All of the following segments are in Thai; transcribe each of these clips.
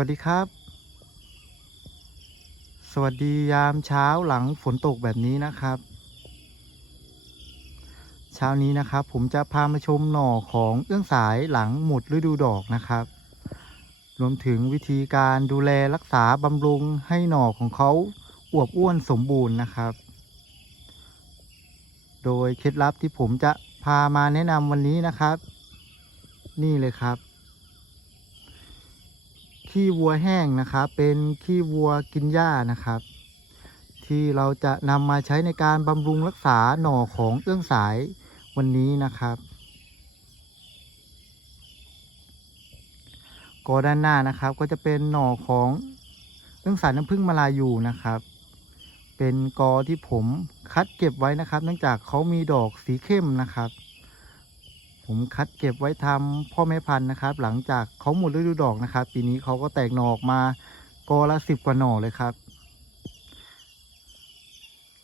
วัสดีครับ สวัสดียามเช้าหลังฝนตกแบบนี้นะครับ เช้านี้นะครับ ผมจะพามาชมหน่อของเอื้องสายหลังหมดฤดูดอกนะครับ รวมถึงวิธีการดูแลรักษาบำรุงให้หน่อของเขาอวบอ้วนสมบูรณ์นะครับ โดยเคล็ดลับที่ผมจะพามาแนะนำวันนี้นะครับ นี่เลยครับ ขี้วัวแห้งนะครับ เป็นขี้วัวกินหญ้านะครับ ที่เราจะนำมาใช้ในการบำรุงรักษาหน่อของเอื้องสายวันนี้นะครับกอด้านหน้านะครับก็จะเป็นหน่อของเอื้องสายน้ำผึ้งมาลายูนะครับ เป็นกอที่ผมคัดเก็บไว้นะครับ เนื่องจากเขามีดอกสีเข้มนะครับ ผมคัดเก็บไว้ทำพ่อแม่พันธุ์นะครับ หลังจากเขาหมดฤดูดอกนะครับ ปีนี้เขาก็แตกหน่อออกมากอละสิบกว่าหน่อเลยครับ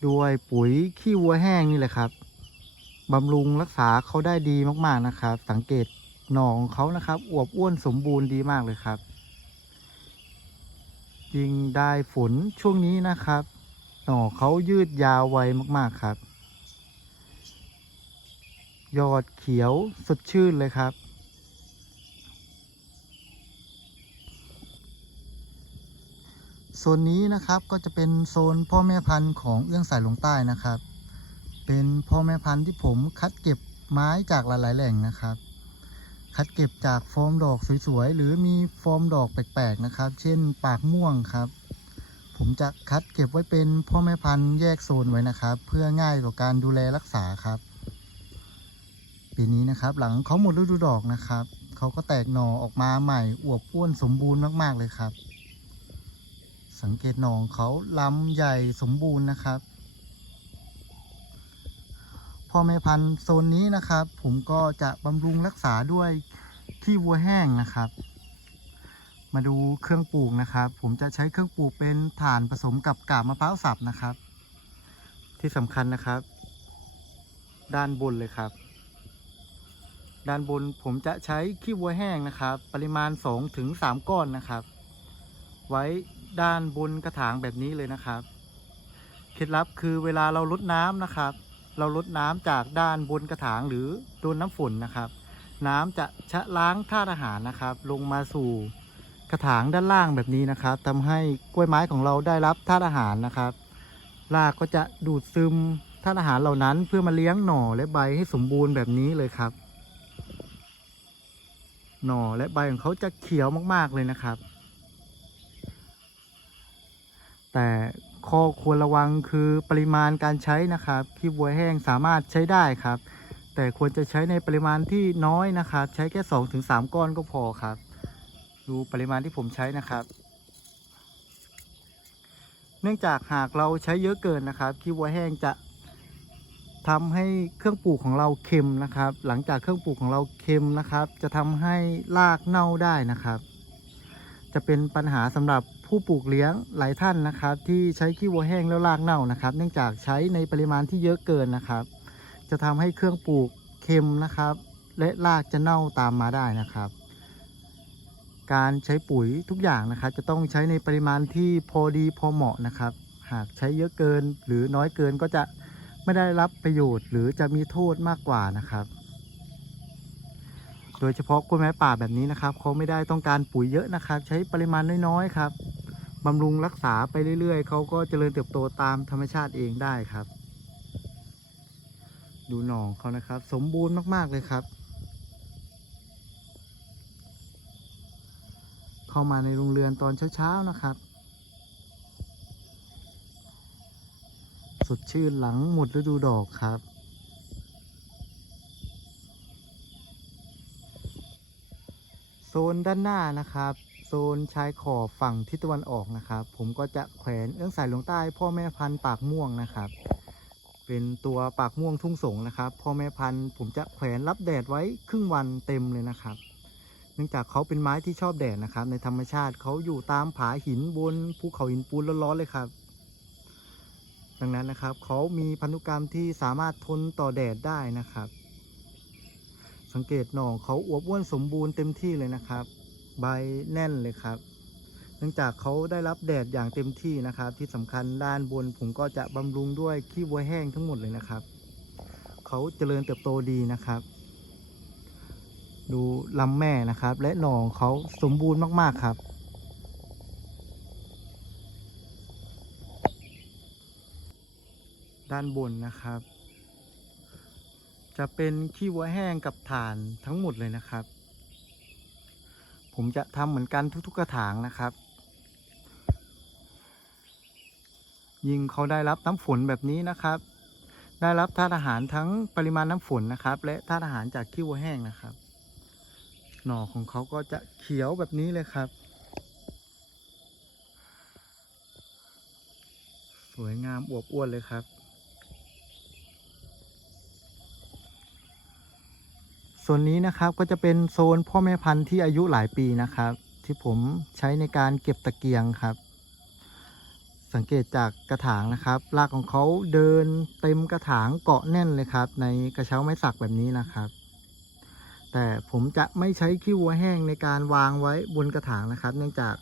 ด้วยปุ๋ยขี้วัวแห้งนี่แหละครับบำรุงรักษาเขาได้ดีมากๆนะครับ สังเกตหน่อของเขานะครับอวบอ้วนสมบูรณ์ดีมากเลยครับยิ่งได้ฝนช่วงนี้นะครับ หน่อเขายืดยาวไวมากๆครับ ยอดเขียวสดชื่นเลยครับ โซนนี้นะครับก็จะเป็นโซนพ่อแม่พันธุ์ของเอื้องสายลงใต้นะครับ เป็นพ่อแม่พันธุ์ที่ผมคัดเก็บไม้จากหลาย ๆ แหล่งนะครับ คัดเก็บจากฟอร์มดอกสวย ๆ หรือมีฟอร์มดอกแปลก ๆ นะครับ เช่นปากม่วงครับผมจะคัดเก็บไว้เป็นพ่อแม่พันธุ์แยกโซนไว้นะครับ เพื่อง่ายต่อการดูแลรักษาครับ ปีนี้นะครับ หลังเขาหมดฤดูดอกนะครับเขาก็แตกหน่อออกมาใหม่อวบอ้วนสมบูรณ์มาก ๆ เลยครับ สังเกตหนองเขาลำใหญ่สมบูรณ์นะครับพ่อแม่พันธุ์โซนนี้นะครับ ผมก็จะบำรุงรักษาด้วยขี้วัวแห้งนะครับ มาดูเครื่องปลูกนะครับ ผมจะใช้เครื่องปลูกเป็นถ่านผสมกับกาบมะพร้าวสับนะครับ ที่สำคัญนะครับ ด้านบนเลยครับ ด้านบนผมจะใช้ขี้วัวแห้งนะครับ ปริมาณ2ถึง3ก้อนนะครับ ไว้ด้านบนกระถางแบบนี้เลยนะครับ เคล็ดลับคือเวลาเราลดน้ำนะครับ เราลดน้ำจากด้านบนกระถางหรือโดนน้ำฝนนะครับ น้ำจะชะล้างธาตุอาหารนะครับ ลงมาสู่กระถางด้านล่างแบบนี้นะครับทำให้กล้วยไม้ของเราได้รับธาตุอาหารนะครับรากก็จะดูดซึมธาตุอาหารเหล่านั้นเพื่อมาเลี้ยงหน่อและใบให้สมบูรณ์แบบนี้เลยครับ หน่อและใบของเขาจะเขียวมาก ๆ เลยนะครับ แต่ข้อควรระวังคือปริมาณการใช้นะครับขี้วัวแห้งสามารถใช้ได้ครับ แต่ควรจะใช้ในปริมาณที่น้อยนะครับ ใช้แค่2อถึงสก้อนก็พอครับ ดูปริมาณที่ผมใช้นะครับ เนื่องจากหากเราใช้เยอะเกินนะครับขี้วัวแห้งจะ ทำให้เครื่องปลูกของเราเค็มนะครับ หลังจากเครื่องปลูกของเราเค็มนะครับ จะทำให้รากเน่าได้นะครับ จะเป็นปัญหาสำหรับผู้ปลูกเลี้ยงหลายท่านนะครับ ที่ใช้ขี้วัวแห้งแล้วรากเน่านะครับ เนื่องจากใช้ในปริมาณที่เยอะเกินนะครับ จะทำให้เครื่องปลูกเค็มนะครับ และรากจะเน่าตามมาได้นะครับ การใช้ปุ๋ยทุกอย่างนะครับ จะต้องใช้ในปริมาณที่พอดีพอเหมาะนะครับ หากใช้เยอะเกินหรือน้อยเกินก็จะ ไม่ได้รับประโยชน์หรือจะมีโทษมากกว่านะครับ โดยเฉพาะกล้วยไม้ป่าแบบนี้นะครับเขาไม่ได้ต้องการปุ๋ยเยอะนะครับ ใช้ปริมาณน้อยๆครับบำรุงรักษาไปเรื่อยๆเขาก็เจริญเติบโตตามธรรมชาติเองได้ครับ ดูหนองเขานะครับ สมบูรณ์มากๆเลยครับ เข้ามาในโรงเรือนตอนเช้าๆนะครับ สดชื่นหลังหมดฤดูดอกครับ โซนด้านหน้านะครับ โซนชายขอบฝั่งทิศตะวันออกนะครับ ผมก็จะแขวนเอื้องสายลงใต้พ่อแม่พันธุ์ปากม่วงนะครับ เป็นตัวปากม่วงทุ่งสงนะครับ พ่อแม่พันธุ์ผมจะแขวนรับแดดไว้ครึ่งวันเต็มเลยนะครับเนื่องจากเขาเป็นไม้ที่ชอบแดดนะครับ ในธรรมชาติเขาอยู่ตามผาหินบนภูเขาหินปูนร้อนๆเลยครับ ดังนั้นนะครับเขามีพันธุกรรมที่สามารถทนต่อแดดได้นะครับ สังเกตหน่อเขาอวบอ้วนสมบูรณ์เต็มที่เลยนะครับ ใบแน่นเลยครับ เนื่องจากเขาได้รับแดดอย่างเต็มที่นะครับ ที่สำคัญด้านบนผมก็จะบำรุงด้วยขี้วัวแห้งทั้งหมดเลยนะครับเขาเจริญเติบโตดีนะครับ ดูลำแม่นะครับ และหน่อของเขาสมบูรณ์มากๆครับ ด้านบนนะครับ จะเป็นขี้วัวแห้งกับถ่านทั้งหมดเลยนะครับ ผมจะทำเหมือนกันทุกๆกระถางนะครับ ยิงเขาได้รับน้ำฝนแบบนี้นะครับ ได้รับธาตุอาหารทั้งปริมาณน้ำฝนนะครับ และธาตุอาหารจากขี้วัวแห้งนะครับ หน่อของเขาก็จะเขียวแบบนี้เลยครับสวยงามอวบอ้วนเลยครับ ส่วนนี้นะครับก็จะเป็นโซนพ่อแม่พันธุ์ที่อายุหลายปีนะครับ ที่ผมใช้ในการเก็บตะเกียงครับ สังเกตจากกระถางนะครับรากของเขาเดินเต็มกระถางเกาะแน่นเลยครับ ในกระเช้าไม้สักแบบนี้นะครับ แต่ผมจะไม่ใช้ขี้วัวแห้งในการวางไว้บนกระถางนะครับ เนื่องจาก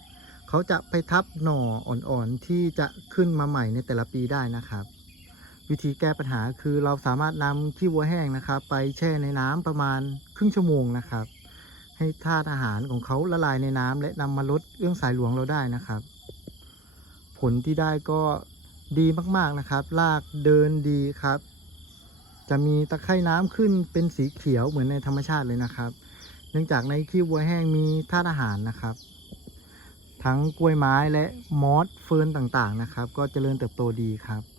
เขาจะไปทับหน่ออ่อนๆที่จะขึ้นมาใหม่ในแต่ละปีได้นะครับ วิธีแก้ปัญหาคือเราสามารถนำขี้วัวแห้งนะครับ ไปแช่ในน้ำประมาณครึ่งชั่วโมงนะครับ ให้ธาตุอาหารของเขาละลายในน้ำและนำมาลดเรื่องสายหลวงเราได้นะครับ ผลที่ได้ก็ดีมากๆนะครับรากเดินดีครับ จะมีตะไคร่น้ำขึ้นเป็นสีเขียวเหมือนในธรรมชาติเลยนะครับ เนื่องจากในขี้วัวแห้งมีธาตุอาหารนะครับ ทั้งกล้วยไม้และมอสเฟิร์นต่างๆนะครับ ก็เจริญเติบโตดีครับ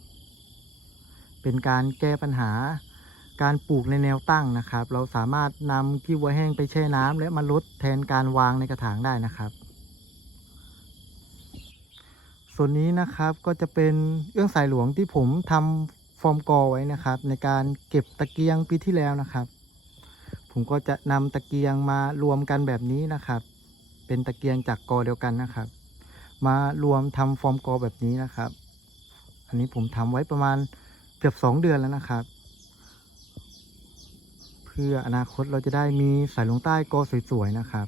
เป็นการแก้ปัญหาการปลูกในแนวตั้งนะครับ เราสามารถนำขี้วัวแห้งไปแช่น้ำและมาลดแทนการวางในกระถางได้นะครับ ส่วนนี้นะครับก็จะเป็นเอื้องสายหลวงที่ผมทำฟอร์มกอไว้นะครับ ในการเก็บตะเกียงปีที่แล้วนะครับ ผมก็จะนำตะเกียงมารวมกันแบบนี้นะครับ เป็นตะเกียงจากกอเดียวกันนะครับ มารวมทำฟอร์มกอแบบนี้นะครับ อันนี้ผมทำไว้ประมาณ เกือบสองเดือนแล้วนะครับ เพื่ออนาคตเราจะได้มีสายลงใต้กอสวยๆนะครับ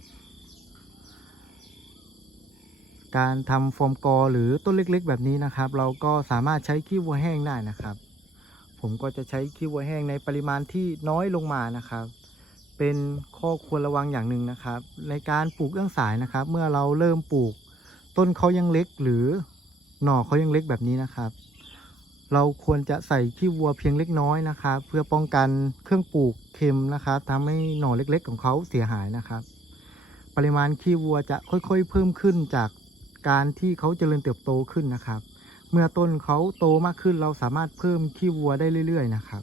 การทำฟอร์มกอหรือต้นเล็กๆ แบบนี้นะครับ เราก็สามารถใช้ขี้วัวแห้งได้นะครับ ผมก็จะใช้ขี้วัวแห้งในปริมาณที่น้อยลงมานะครับเป็นข้อควรระวังอย่างหนึ่งนะครับ ในการปลูกเอื้องสายนะครับ เมื่อเราเริ่มปลูก ต้นเขายังเล็กหรือหน่อเขายังเล็กแบบนี้นะครับ เราควรจะใส่ขี้วัวเพียงเล็กน้อยนะครับ เพื่อป้องกันเครื่องปลูกเค็มนะครับทำให้หน่อเล็กๆ ของเขาเสียหายนะครับ ปริมาณขี้วัวจะค่อยๆ เพิ่มขึ้นจากการที่เขาเจริญเติบโตขึ้นนะครับ เมื่อต้นเขาโตมากขึ้นเราสามารถเพิ่มขี้วัวได้เรื่อย ๆ นะครับ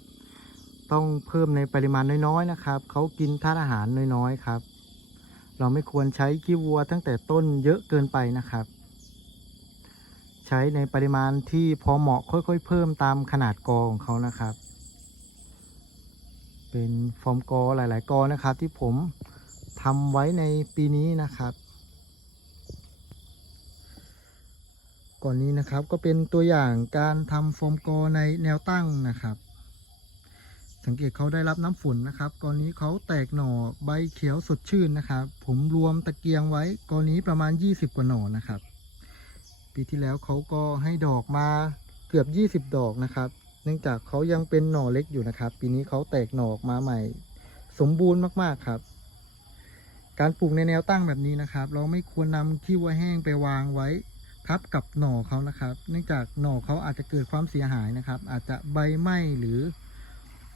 ต้องเพิ่มในปริมาณน้อยๆนะครับเขากินธาตุอาหารน้อยๆครับ เราไม่ควรใช้ขี้วัวตั้งแต่ต้นเยอะเกินไปนะครับ ใช้ในปริมาณที่พอเหมาะค่อยๆ เพิ่มตามขนาดกอของเขานะครับ เป็นฟอร์มกอหลาย ๆกอนะครับ ที่ผมทำไว้ในปีนี้นะครับ ก่อนนี้นะครับก็เป็นตัวอย่างการทำโฟมกอในแนวตั้งนะครับ สังเกตเขาได้รับน้ำฝนนะครับกอนนี้เขาแตกหน่อใบเขียวสดชื่นนะครับ ผมรวมตะเกียงไว้กอนนี้ประมาณ 20 กว่าหน่อนะครับ ปีที่แล้วเขาก็ให้ดอกมาเกือบ 20 ดอกนะครับ เนื่องจากเขายังเป็นหน่อเล็กอยู่นะครับ ปีนี้เขาแตกหน่อออกมาใหม่ สมบูรณ์มากๆครับ การปลูกในแนวตั้งแบบนี้นะครับ เราไม่ควรนำขี้วัวแห้งไปวางไว้ทับกับหน่อเขานะครับ เนื่องจากหน่อเขาอาจจะเกิดความเสียหายนะครับ อาจจะใบไหม้หรือ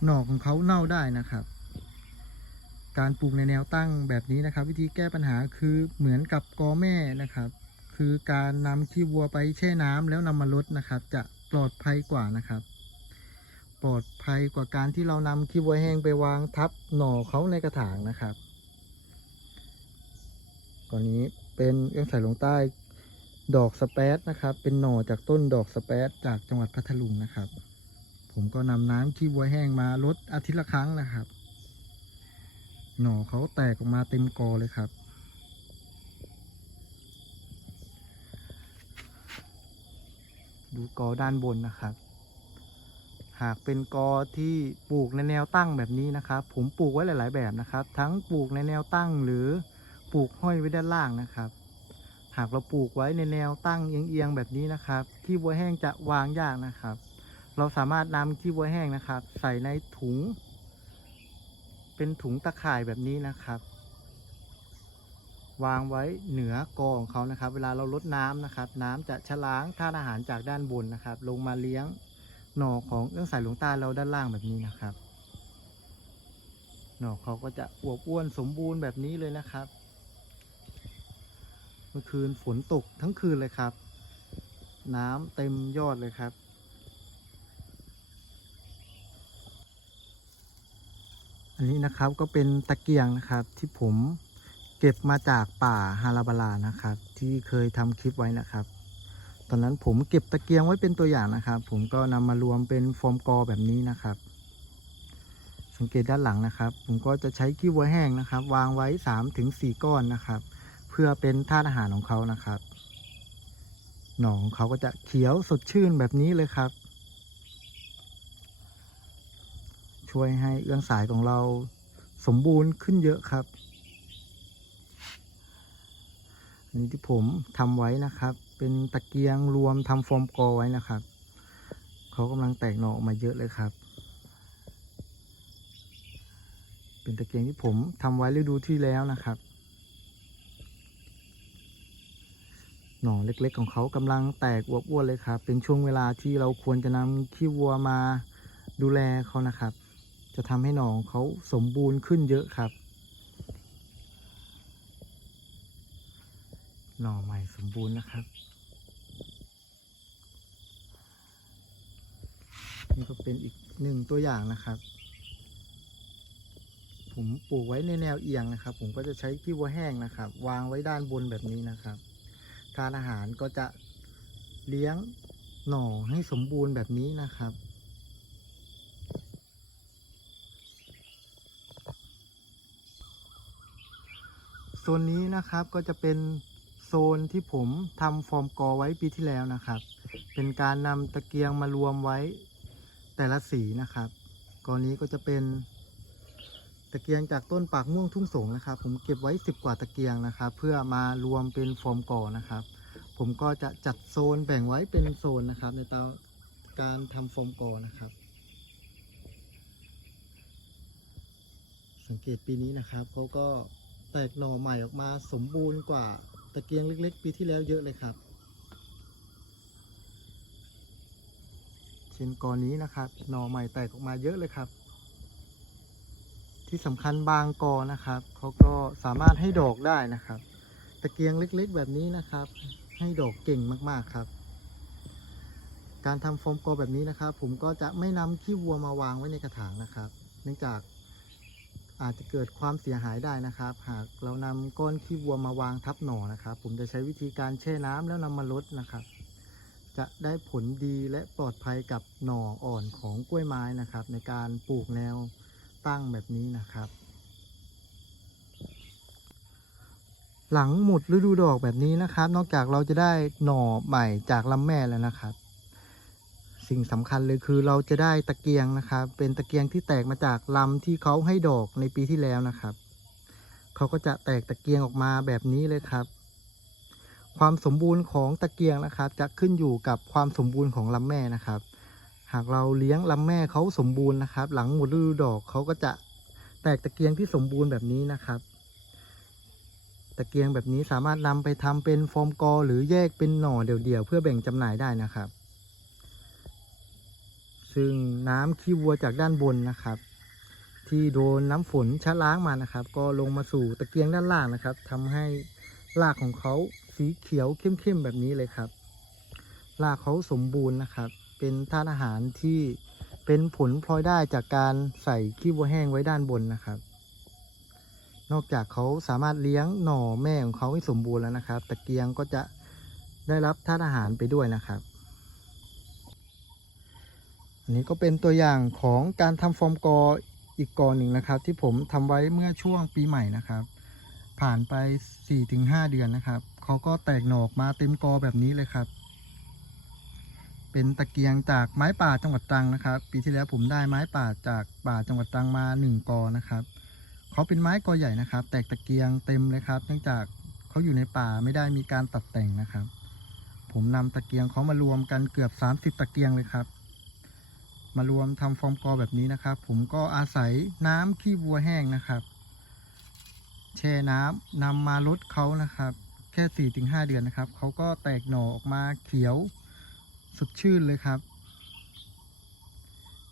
หน่อของเขาเน่าได้นะครับ การปลูกในแนวตั้งแบบนี้นะครับ วิธีแก้ปัญหาคือเหมือนกับกอแม่นะครับ คือการนำขี้วัวไปแช่น้ำแล้วนำมาลดนะครับ จะปลอดภัยกว่านะครับ ปลอดภัยกว่าการที่เรานำขี้วัวแห้งไปวางทับหน่อเขาในกระถางนะครับก่อนนี้เป็นเอื้องสายลงใต้ดอกสเปซนะครับ เป็นหน่อจากต้นดอกสเปซจากจังหวัดพัทลุงนะครับ ผมก็นำน้ำขี้วัวแห้งมาลดอาทิตย์ละครั้งนะครับ หน่อเขาแตกออกมาเต็มกอเลยครับูกอด้านบนนะครับ หากเป็นกอที่ปลูกในแนวตั้งแบบนี้นะครับ ผมปลูกไว้หลาย ๆ แบบนะครับ ทั้งปลูกในแนวตั้งหรือปลูกห้อยไว้ด้านล่างนะครับ หากเราปลูกไว้ในแนวตั้งเอียงๆแบบนี้นะครับขี้วัวแห้งจะวางยากนะครับ เราสามารถนำขี้วัวแห้งนะครับ ใส่ในถุง เป็นถุงตะข่ายแบบนี้นะครับ วางไว้เหนือกอของเขานะครับ เวลาเราลดน้ำนะครับ น้ำจะชะล้างธาตุอาหารจากด้านบนนะครับ ลงมาเลี้ยงหน่อของเอื้องสายหลวงตาเราด้านล่างแบบนี้นะครับ หน่อเขาก็จะอวบอ้วนสมบูรณ์แบบนี้เลยนะครับ เมื่อคืนฝนตกทั้งคืนเลยครับ น้ำเต็มยอดเลยครับอันนี้นะครับก็เป็นตะเกียงนะครับที่ผม เก็บมาจากป่าฮาราบาลานะครับ ที่เคยทำคลิปไว้นะครับ ตอนนั้นผมเก็บตะเกียงไว้เป็นตัวอย่างนะครับ ผมก็นำมารวมเป็นโฟมกอแบบนี้นะครับ สังเกตด้านหลังนะครับ ผมก็จะใช้ขี้วัวแห้งนะครับ วางไว้3ถึง4ก้อนนะครับ เพื่อเป็นธาตุอาหารของเขานะครับ หนองเขาก็จะเขียวสดชื่นแบบนี้เลยครับ ช่วยให้เอื้องสายของเราสมบูรณ์ขึ้นเยอะครับ อันนี้ที่ผมทำไว้นะครับ เป็นตะเกียงรวมทำโฟมกอไว้นะครับเขากำลังแตกหน่อออกมาเยอะเลยครับ เป็นตะเกียงที่ผมทำไว้ฤดูที่แล้วนะครับ หน่อเล็กๆ ของเขากำลังแตกอวบอ้วนเลยครับ เป็นช่วงเวลาที่เราควรจะนำขี้วัวมาดูแลเขานะครับ จะทำให้หน่อของเขาสมบูรณ์ขึ้นเยอะครับ หน่อใหม่สมบูรณ์นะครับ นี่ก็เป็นอีกหนึ่งตัวอย่างนะครับ ผมปลูกไว้ในแนวเอียงนะครับ ผมก็จะใช้ขี้วัวแห้งนะครับ วางไว้ด้านบนแบบนี้นะครับ ทานอาหารก็จะเลี้ยงหน่อให้สมบูรณ์แบบนี้นะครับโซนนี้นะครับก็จะเป็น โซนที่ผมทำฟอร์มกอไว้ปีที่แล้วนะครับ เป็นการนำตะเกียงมารวมไว้แต่ละสีนะครับกอนี้ก็จะเป็นตะเกียงจากต้นปากม่วงทุ่งสงนะครับ ผมเก็บไว้ 10 กว่าตะเกียงนะครับ เพื่อมารวมเป็นฟอร์มกอนะครับ ผมก็จะจัดโซนแบ่งไว้เป็นโซนนะครับ ในตาการทำฟอร์มกอนะครับ สังเกตปีนี้นะครับเขาก็แตกหน่อใหม่ออกมาสมบูรณ์กว่า ตะเกียงเล็ก ๆ ปีที่แล้วเยอะเลยครับ เช่นกอนี้นะครับ หน่อใหม่แตกออกมาเยอะเลยครับ ที่สำคัญบางกอนะครับเขาก็สามารถให้ดอกได้นะครับ ตะเกียงเล็ก ๆ แบบนี้นะครับ ให้ดอกเก่งมากๆครับ การทำโฟมกอแบบนี้นะครับ ผมก็จะไม่นำขี้วัวมาวางไว้ในกระถางนะครับ เนื่องจาก อาจจะเกิดความเสียหายได้นะครับ หากเรานำก้อนขี้วัวมาวางทับหน่อนะครับ ผมจะใช้วิธีการแช่น้ำแล้วนำมาลดนะครับ จะได้ผลดีและปลอดภัยกับหน่ออ่อนของกล้วยไม้นะครับ ในการปลูกแนวตั้งแบบนี้นะครับ หลังหมดฤดูดอกแบบนี้นะครับ นอกจากเราจะได้หน่อใหม่จากลำแม่แล้วนะครับ สิ่งสำคัญเลยคือเราจะได้ตะเกียงนะครับ เป็นตะเกียงที่แตกมาจากลำที่เขาให้ดอกในปีที่แล้วนะครับ เขาก็จะแตกตะเกียงออกมาแบบนี้เลยครับ ความสมบูรณ์ของตะเกียงนะครับ จะขึ้นอยู่กับความสมบูรณ์ของลำแม่นะครับ หากเราเลี้ยงลำแม่เขาสมบูรณ์นะครับ หลังหมดฤดูดอกเขาก็จะแตกตะเกียงที่สมบูรณ์แบบนี้นะครับตะเกียงแบบนี้สามารถนำไปทำเป็นโฟมกอ หรือแยกเป็นหน่อเดี่ยวๆเพื่อแบ่งจำหน่ายได้นะครับ ซึ่งน้ำขี้วัวจากด้านบนนะครับ ที่โดนน้ำฝนชะล้างมานะครับ ก็ลงมาสู่ตะเกียงด้านล่างนะครับทำให้รากของเขาสีเขียวเข้มๆแบบนี้เลยครับรากเขาสมบูรณ์นะครับ เป็นธาตุอาหารที่เป็นผลพลอยได้จากการใส่ขี้วัวแห้งไว้ด้านบนนะครับ นอกจากเขาสามารถเลี้ยงหน่อแม่ของเขาให้สมบูรณ์แล้วนะครับ ตะเกียงก็จะได้รับธาตุอาหารไปด้วยนะครับ นนี้ก็เป็นตัวอย่างของการทำฟอร์มกออีกกอหนึ่งนะครับ ที่ผมทำไว้เมื่อช่วงปีใหม่นะครับ ผ่านไป 4-5 เดือนนะครับเขาก็แตกหนอออกมาเต็มกอแบบนี้เลยครับ เป็นตะเกียงจากไม้ป่าจังหวัดตรังนะครับ ปีที่แล้วผมได้ไม้ป่าจากป่าจังหวัดตรังมา 1 กอนะครับเขาเป็นไม้กอใหญ่นะครับ แตกตะเกียงเต็มเลยครับ เนื่องจากเขาอยู่ในป่าไม่ได้มีการตัดแต่งนะครับ ผมนำตะเกียงเขามารวมกันเกือบ 30 ตะเกียงเลยครับ มารวมทำฟอร์มกอแบบนี้นะครับ ผมก็อาศัยน้ำขี้วัวแห้งนะครับ แช่น้ำนำมาลดเขานะครับ แค่4-5ถึงห้าเดือนนะครับเขาก็แตกหน่อออกมาเขียวสดชื่นเลยครับ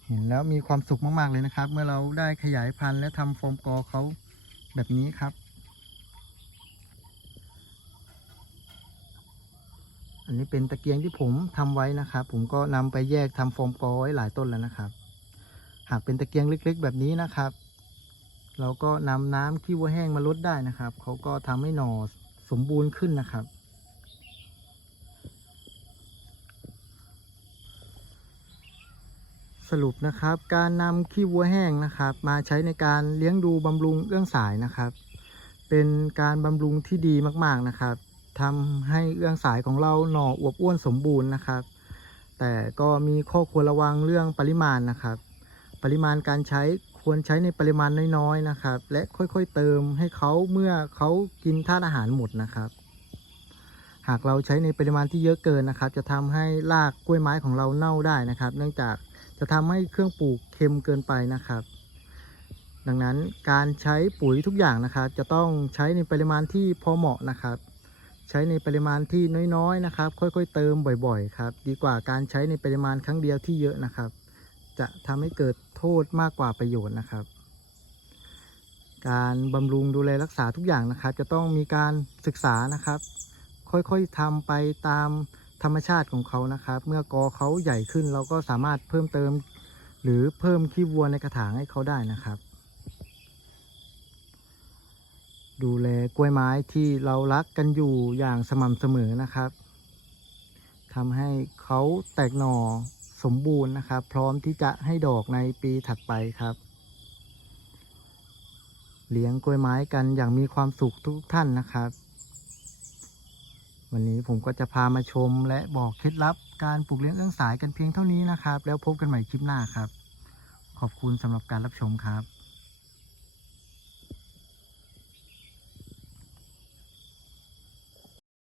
เห็นแล้วมีความสุขมากๆเลยนะครับ เมื่อเราได้ขยายพันธุ์และทำโฟมกอเขาแบบนี้ครับ อันนี้เป็นตะเกียงที่ผมทำไว้นะครับ ผมก็นำไปแยกทำโฟมกอไว้หลายต้นแล้วนะครับ หากเป็นตะเกียงเล็กๆ แบบนี้นะครับ เราก็นำน้ำขี้วัวแห้งมาลดได้นะครับ เขาก็ทำให้หน่อสมบูรณ์ขึ้นนะครับ สรุปนะครับ การนำขี้วัวแห้งนะครับ มาใช้ในการเลี้ยงดูบำรุงเอื้องสายนะครับ เป็นการบำรุงที่ดีมากๆนะครับ ทำให้เอื้องสายของเราหน่ออวบอ้วนสมบูรณ์นะครับ แต่ก็มีข้อควรระวังเรื่องปริมาณนะครับ ปริมาณการใช้ควรใช้ในปริมาณน้อยๆนะครับ และค่อยๆเติมให้เขาเมื่อเขากินธาตุอาหารหมดนะครับ หากเราใช้ในปริมาณที่เยอะเกินนะครับ จะทำให้รากกล้วยไม้ของเราเน่าได้นะครับ เนื่องจากจะทำให้เครื่องปลูกเค็มเกินไปนะครับ ดังนั้นการใช้ปุ๋ยทุกอย่างนะครับ จะต้องใช้ในปริมาณที่พอเหมาะนะครับ ใช้ในปริมาณที่น้อยๆนะครับ ค่อยๆ เติมบ่อยๆครับ ดีกว่าการใช้ในปริมาณครั้งเดียวที่เยอะนะครับ จะทำให้เกิดโทษมากกว่าประโยชน์นะครับ การบำรุงดูแลรักษาทุกอย่างนะครับ จะต้องมีการศึกษานะครับ ค่อยๆทำไปตามธรรมชาติของเขานะครับ เมื่อกอเขาใหญ่ขึ้นเราก็สามารถเพิ่มเติม หรือเพิ่มขี้วัวในกระถางให้เขาได้นะครับ ดูแลกล้วยไม้ที่เรารักกันอยู่อย่างสม่ำเสมอนะครับทำให้เขาแตกหน่อสมบูรณ์นะครับ พร้อมที่จะให้ดอกในปีถัดไปครับ เลี้ยงกล้วยไม้กันอย่างมีความสุขทุกท่านนะครับ วันนี้ผมก็จะพามาชมและบอกเคล็ดลับการปลูกเลี้ยงเอื้องสายกันเพียงเท่านี้นะครับ แล้วพบกันใหม่คลิปหน้าครับ ขอบคุณสำหรับการรับชมครับ